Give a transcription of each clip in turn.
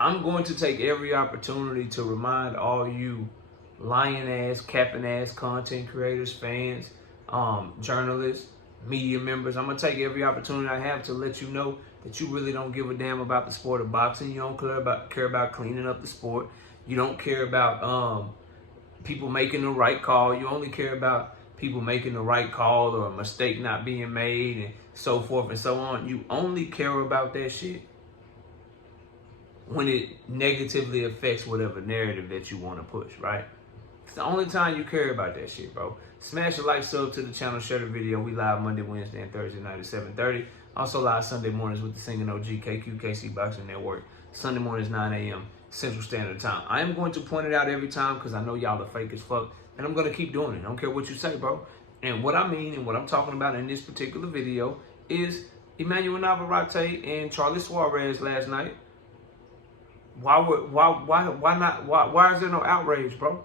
I'm going to take every opportunity to remind all you lying ass, capping ass content creators, fans, journalists, media members. I'm going to take every opportunity I have to let you know that you really don't give a damn about the sport of boxing. You don't care about cleaning up the sport. You don't care about people making the right call. You only care about people making the right call or a mistake not being made and so forth and so on. You only care about that shit when it negatively affects whatever narrative that you want to push, right? It's the only time you care about that shit, bro. Smash a like, sub to the channel, share the video. We live Monday, Wednesday, and Thursday night at 7:30. Also live Sunday mornings with the singing OG KC Boxing Network. Sunday mornings, 9 a.m. Central Standard Time. I am going to point it out every time because I know y'all are fake as fuck. And I'm going to keep doing it. I don't care what you say, bro. And what I mean and what I'm talking about in this particular video is Emmanuel Navarrete and Charly Suarez last night. Why is there no outrage, bro?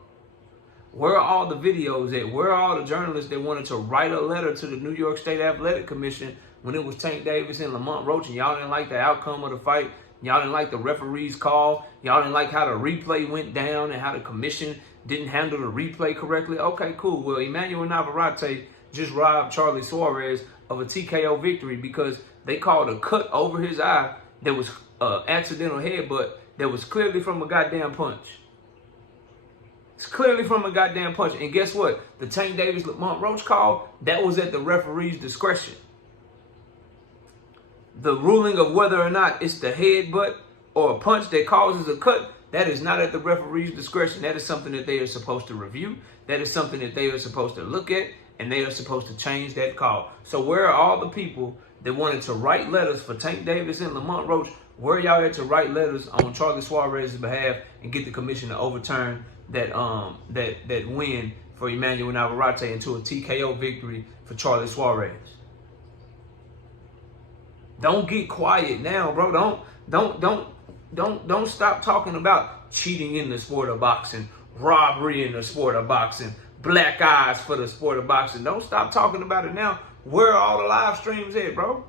Where are all the videos at? Where are all the journalists that wanted to write a letter to the New York State Athletic Commission when it was Tank Davis and Lamont Roach and y'all didn't like the outcome of the fight? Y'all didn't like the referee's call? Y'all didn't like how the replay went down and how the commission didn't handle the replay correctly? Okay, cool. Well, Emmanuel Navarrete just robbed Charly Suarez of a TKO victory because they called a cut over his eye that was accidental headbutt that was clearly from a goddamn punch. It's clearly from a goddamn punch. And guess what? The Tank Davis Lamont Roach call, that was at the referee's discretion. The ruling of whether or not it's the headbutt or a punch that causes a cut, that is not at the referee's discretion. That is something that they are supposed to review. That is something that they are supposed to look at, and they are supposed to change that call. So where are all the people that wanted to write letters for Tank Davis and Lamont Roach? Where y'all at to write letters on Charly Suarez's behalf and get the commission to overturn that win for Emmanuel Navarrete into a TKO victory for Charly Suarez? Don't get quiet now, bro. Don't stop talking about cheating in the sport of boxing, robbery in the sport of boxing, black eyes for the sport of boxing. Don't stop talking about it now. Where are all the live streams at, bro?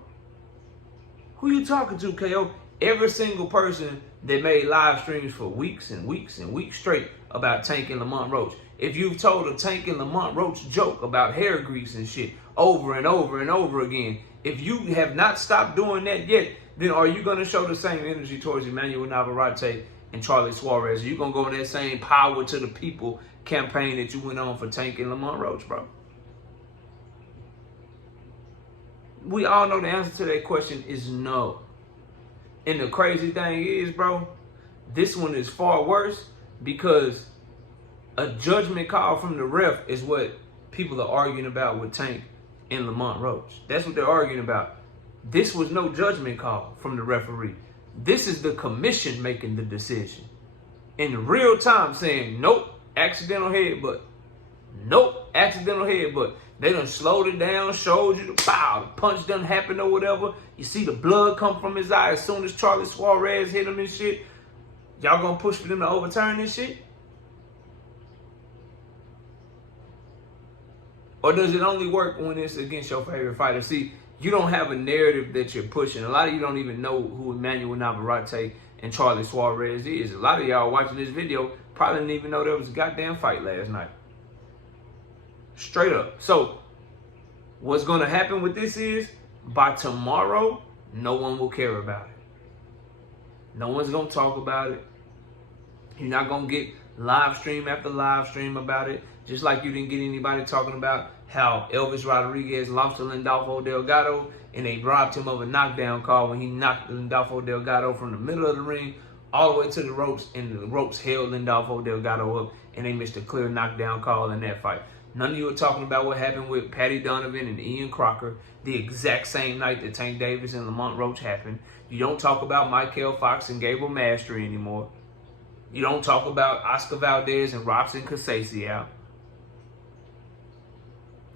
Who you talking to, KO? Every single person that made live streams for weeks and weeks and weeks straight about Tank and Lamont Roach. If you've told a Tank and Lamont Roach joke about hair grease and shit over and over and over again, if you have not stopped doing that yet, then are you going to show the same energy towards Emmanuel Navarrete and Charly Suarez? Are you going to go in that same power to the people campaign that you went on for Tank and Lamont Roach, bro? We all know the answer to that question is no. And the crazy thing is, bro, this one is far worse because a judgment call from the ref is what people are arguing about with Tank and Lamont Roach. That's what they're arguing about. This was no judgment call from the referee. This is the commission making the decision in real time saying, nope, accidental headbutt. Nope, accidental headbutt. They done slowed it down, showed you the pow, the punch done happened or whatever. You see the blood come from his eye as soon as Charly Suarez hit him and shit. Y'all gonna push for them to overturn this shit? Or does it only work when it's against your favorite fighter? See, you don't have a narrative that you're pushing. A lot of you don't even know who Emmanuel Navarrete and Charly Suarez is. A lot of y'all watching this video probably didn't even know there was a goddamn fight last night. Straight up. So, what's going to happen with this is, by tomorrow, no one will care about it. No one's going to talk about it. You're not going to get live stream after live stream about it. Just like you didn't get anybody talking about how Elvis Rodriguez lost to Lindolfo Delgado and they robbed him of a knockdown call when he knocked Lindolfo Delgado from the middle of the ring all the way to the ropes, and the ropes held Lindolfo Delgado up and they missed a clear knockdown call in that fight. None of you are talking about what happened with Patty Donovan and Ian Crocker the exact same night that Tank Davis and Lamont Roach happened. You don't talk about Michael Fox and Gabriel Mastery anymore. You don't talk about Oscar Valdez and Robson Casasio.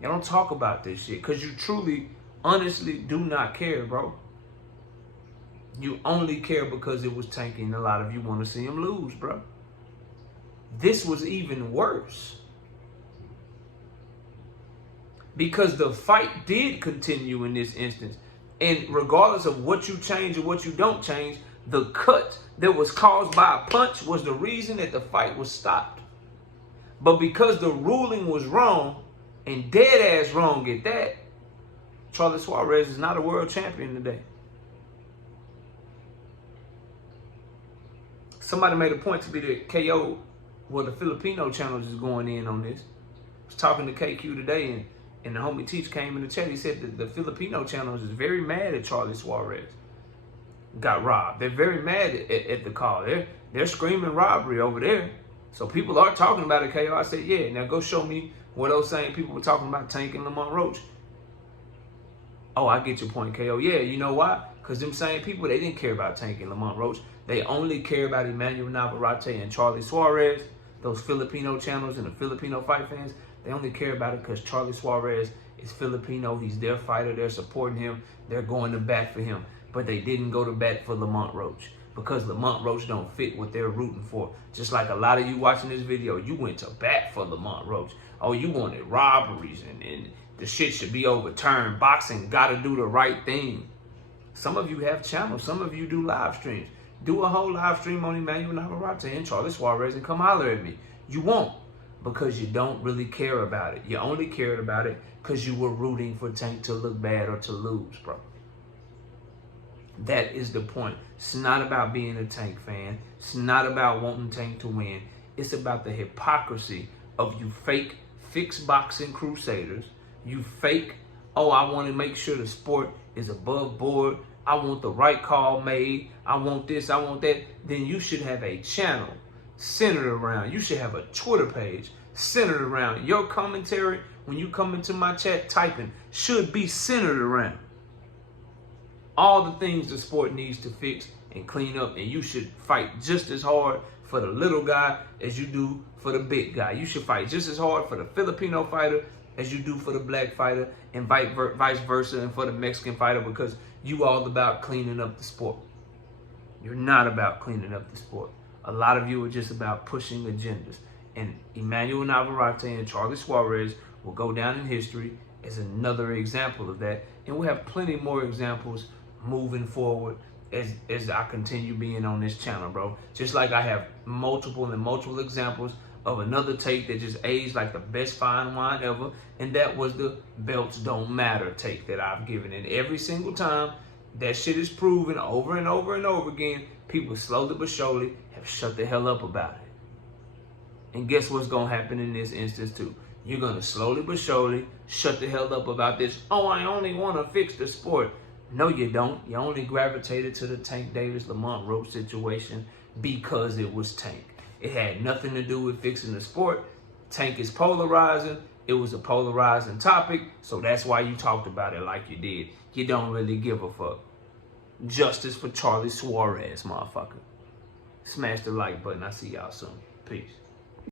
You don't talk about this shit because you truly, honestly do not care, bro. You only care because it was Tank and a lot of you want to see him lose, bro. This was even worse. Because the fight did continue in this instance. And regardless of what you change or what you don't change, The cut that was caused by a punch was the reason that the fight was stopped. But because the ruling was wrong, and dead ass wrong at that, Charly Suarez is not a world champion today. Somebody made a point to me that KO, well, the Filipino channels is going in on this. I was talking to KQ today, and the homie Teach came in the chat. He said that the Filipino channels is very mad at Charly Suarez. Got robbed. They're very mad at the call. They're screaming robbery over there. So people are talking about it, KO. I said, yeah, now go show me where those same people were talking about Tank and Lamont Roach. Oh, I get your point, KO. Yeah, you know why? Because them same people, they didn't care about Tank and Lamont Roach. They only care about Emmanuel Navarrete and Charly Suarez. Those Filipino channels and the Filipino fight fans, they only care about it because Charly Suarez is Filipino. He's their fighter. They're supporting him. They're going to bat for him. But they didn't go to bat for Lamont Roach because Lamont Roach don't fit what they're rooting for. Just like a lot of you watching this video, you went to bat for Lamont Roach. Oh, you wanted robberies and the shit should be overturned. Boxing got to do the right thing. Some of you have channels. Some of you do live streams. Do a whole live stream on Emmanuel Navarrete and Charly Suarez and come holler at me. You won't, because you don't really care about it. You only cared about it because you were rooting for Tank to look bad or to lose, bro. That is the point. It's not about being a Tank fan. It's not about wanting Tank to win. It's about the hypocrisy of you fake fixed boxing Crusaders. You fake, oh, I want to make sure the sport is above board. I want the right call made. I want this, I want that. Then you should have a channel centered around. You should have a Twitter page centered around. Your commentary, when you come into my chat typing, should be centered around all the things the sport needs to fix and clean up. And you should fight just as hard for the little guy as you do for the big guy. You should fight just as hard for the Filipino fighter as you do for the black fighter, and vice versa, and for the Mexican fighter, because you all about cleaning up the sport. You're not about cleaning up the sport. A lot of you are just about pushing agendas. And Emmanuel Navarrete and Charly Suarez will go down in history as another example of that. And we'll have plenty more examples moving forward as I continue being on this channel, bro. Just like I have multiple examples of another take that just aged like the best fine wine ever, and that was the belts don't matter take that I've given. And every single time that shit is proven over and over and over again, people slowly but surely have shut the hell up about it. And guess what's gonna happen in this instance too? You're gonna slowly but surely shut the hell up about this. Oh, I only wanna fix the sport. No, you don't. You only gravitated to the Tank Davis-Lamont Roach situation because it was Tank. It had nothing to do with fixing the sport. Tank is polarizing. It was a polarizing topic, so that's why you talked about it like you did. You don't really give a fuck. Justice for Charly Suarez, motherfucker. Smash the like button. I'll see y'all soon. Peace.